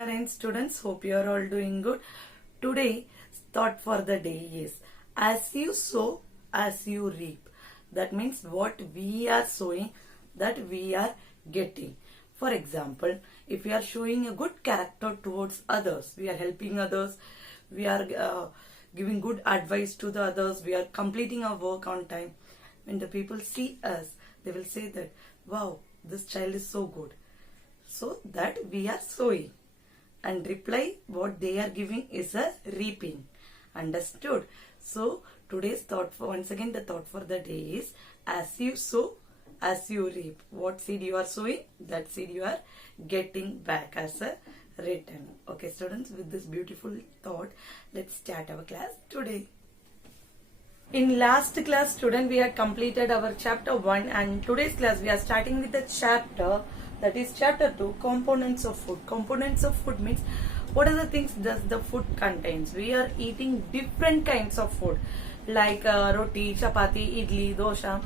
Parents, students, hope you are all doing good. Today, thought for the day is as you sow, as you reap. That means what we are sowing, that we are getting. For example, if we are showing a good character towards others, we are helping others, we are giving good advice to the others, we are completing our work on time. When the people see us, they will say that, wow, this child is so good. So that we are sowing. And reply what they are giving is a reaping. Understood? So today's thought for once again the thought for the day is as you sow, as you reap. What seed you are sowing, that seed you are getting back as a return. Okay, students, with this beautiful thought, let's start our class today. In last class, student, we had completed our chapter 1 and today's class we are starting with the chapter, that is chapter 2, components of food. Components of food means what are the things does the food contains. We are eating different kinds of food like roti, chapati, idli, dosha,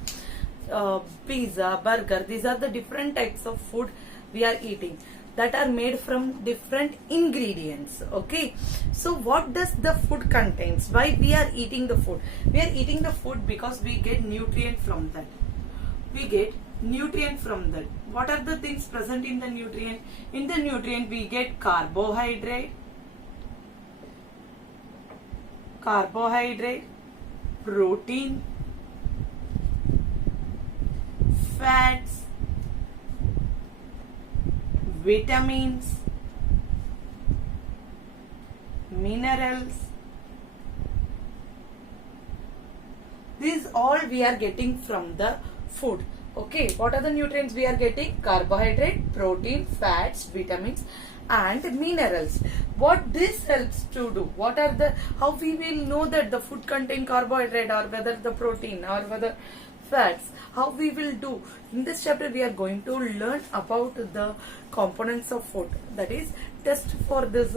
pizza, burger. These are the different types of food we are eating that are made from different ingredients. Okay, so what does the food contains? Why we are eating the food? We are eating the food because we get nutrient from that. We get nutrient from that. What are the things present in the nutrient? In the nutrient we get carbohydrate, protein, fats, vitamins, minerals. These all we are getting from the food. Okay, what are the nutrients we are getting? Carbohydrate, protein, fats, vitamins and minerals. What this helps to do? What are the, how we will know that the food contain carbohydrate or whether the protein or whether fats? How we will do? In this chapter we are going to learn about the components of food, that is test for this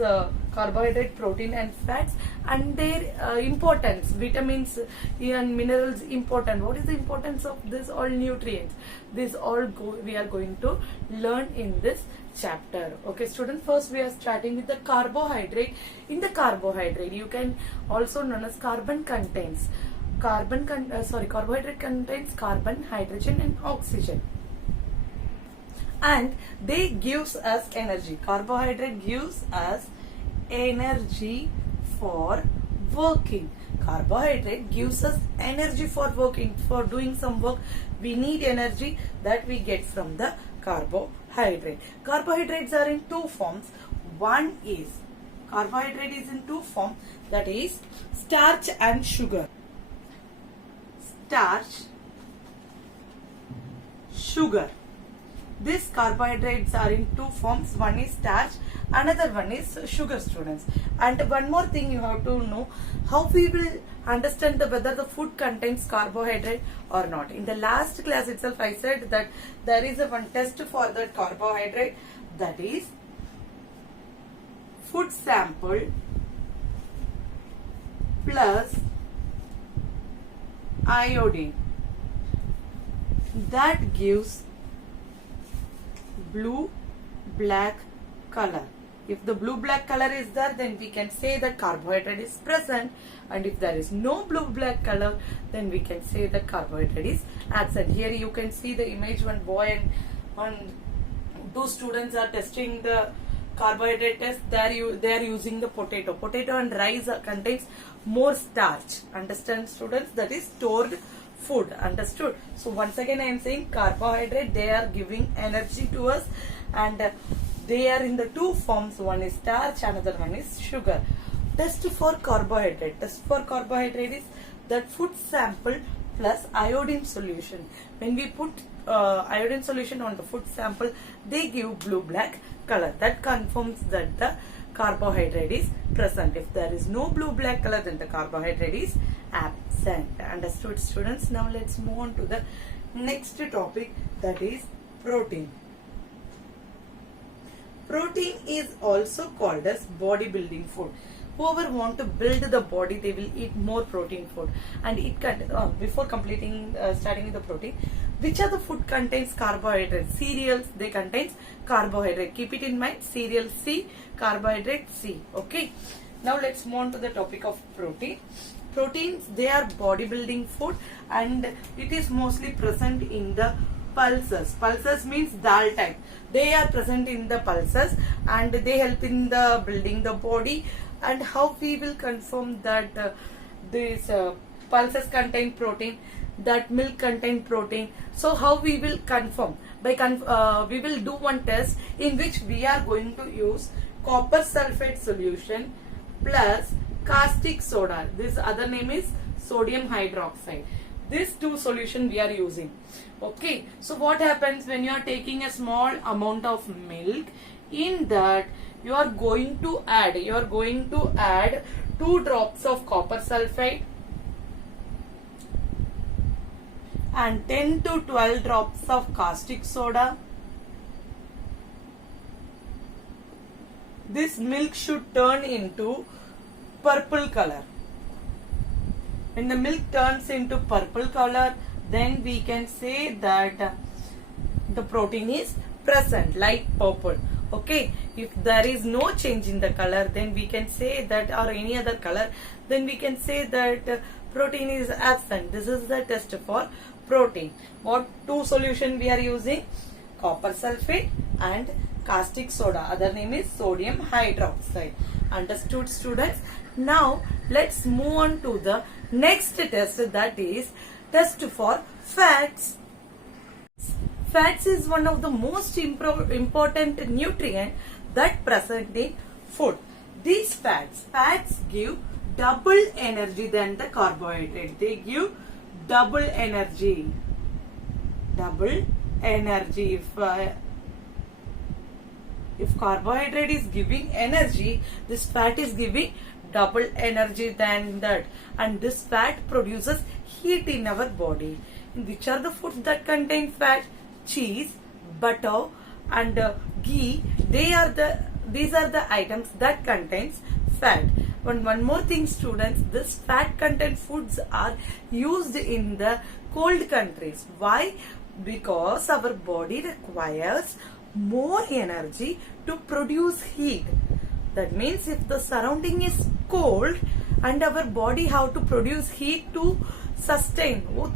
carbohydrate, protein and fats and their importance, vitamins and minerals important. What is the importance of this all nutrients? This all we are going to learn in this chapter. Okay, students, first we are starting with the carbohydrate. In the carbohydrate you can also known as carbon contains. Carbohydrate contains carbon, hydrogen and oxygen, and they gives us energy. Carbohydrate gives us energy for working. Carbohydrate gives us energy for working, for doing some work. We need energy that we get from the carbohydrate. Carbohydrates are in two forms. One is, carbohydrate is in two forms, that is starch and sugar. Starch, sugar. These carbohydrates are in two forms. One is starch, another one is sugar, students. And one more thing you have to know, how we will understand whether the food contains carbohydrate or not. In the last class itself I said that there is a one test for the carbohydrate, that is food sample plus iodine. That gives blue black color. If the blue black color is there, then we can say that carbohydrate is present, and if there is no blue black color, then we can say that carbohydrate is absent. Here you can see the image, one boy and two students are testing the carbohydrate test. They are using the potato and rice contains more starch. Understand, students? That is stored food. Understood? So once again I am saying carbohydrate, they are giving energy to us, and they are in the two forms. One is starch, another one is sugar. Test for carbohydrate. Test for carbohydrate is that food sample plus iodine solution. When we put iodine solution on the food sample, they give blue black color. That confirms that the carbohydrate is present. If there is no blue black color, then the carbohydrate is absent. Understood, students? Now let's move on to the next topic, that is protein. Protein is also called as bodybuilding food. Whoever want to build the body, they will eat more protein food. And it can before completing starting with the protein, Which are the food contains carbohydrate? Cereals, they contains carbohydrate. Keep it in mind. Cereal C, carbohydrate C. Okay. Now let's move on to the topic of protein. Proteins, they are bodybuilding food and it is mostly present in the pulses. Pulses means dal type. They are present in the pulses and they help in the building the body. And how we will confirm that these pulses contain protein, that milk contain protein? So how we will confirm? We will do one test in which we are going to use copper sulfate solution plus caustic soda. This other name is sodium hydroxide. These two solution we are using. Okay, so what happens when you are taking a small amount of milk? In that you are going to add 2 drops of copper sulfate and 10 to 12 drops of caustic soda. This milk should turn into purple color. When the milk turns into purple color, then we can say that the protein is present, light purple. Okay, if there is no change in the color, then we can say that, or any other color, then we can say that protein is absent. This is the test for protein. What two solution we are using? Copper sulfate and caustic soda. Other name is sodium hydroxide. Understood, students? Now let's move on to the next test, that is test for fats. Fats is one of the most important nutrient that present in food. These fats give double energy than the carbohydrate. They give double energy. If carbohydrate is giving energy, this fat is giving double energy than that, and this fat produces heat in our body. Which are the foods that contain fat? Cheese, butter and ghee. These are the items that contains fat. One more thing, students, this fat content foods are used in the cold countries. Why? Because our body requires more energy to produce heat. That means if the surrounding is cold and our body have to produce heat to sustain, वो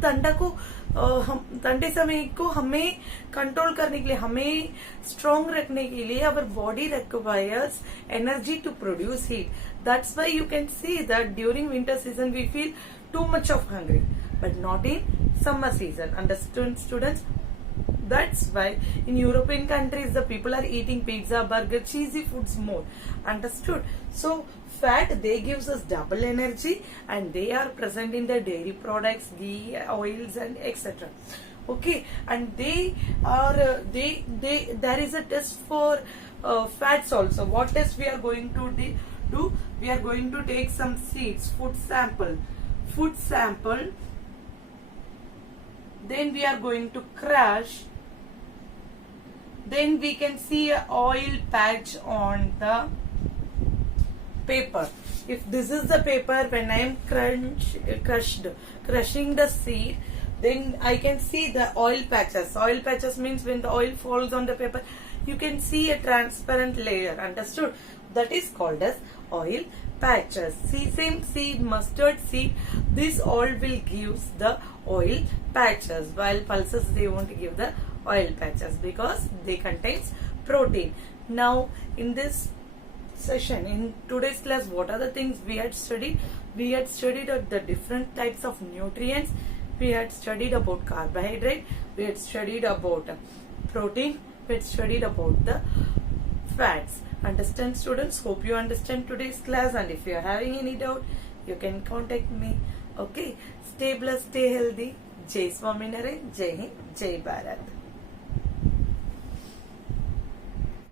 ठंडे समय को हमें control करने के लिए, हमें strong रखने के लिए our body requires energy to produce heat. That's why you can see that during winter season we feel too much of hungry, but not in summer season. Understood, students? That's why in European countries the people are eating pizza, burger, cheesy foods more. Understood? So fat, they gives us double energy and they are present in the dairy products, ghee, oils and etc. Okay, and there is a test for fats also. What test we are going to do? We are going to take some seeds, food sample. Then we are going to crush. Then we can see an oil patch on the paper. If this is the paper, when I am crushing the seed, then I can see the oil patches. Oil patches means when the oil falls on the paper, you can see a transparent layer. Understood? That is called as oil patches. Sesame seed, mustard seed, this all will give the oil patches, while pulses they won't give the oil patches because they contains protein. Now in this session, in today's class, what are the things we had studied? We had studied the different types of nutrients. We had studied about carbohydrate. We had studied about protein. We had studied about the fats. Understand, students? Hope you understand today's class, and if you are having any doubt, you can contact me. Okay, stay blessed, stay healthy. Jai Swaminarayan, Jai Hind, Jai Bharat.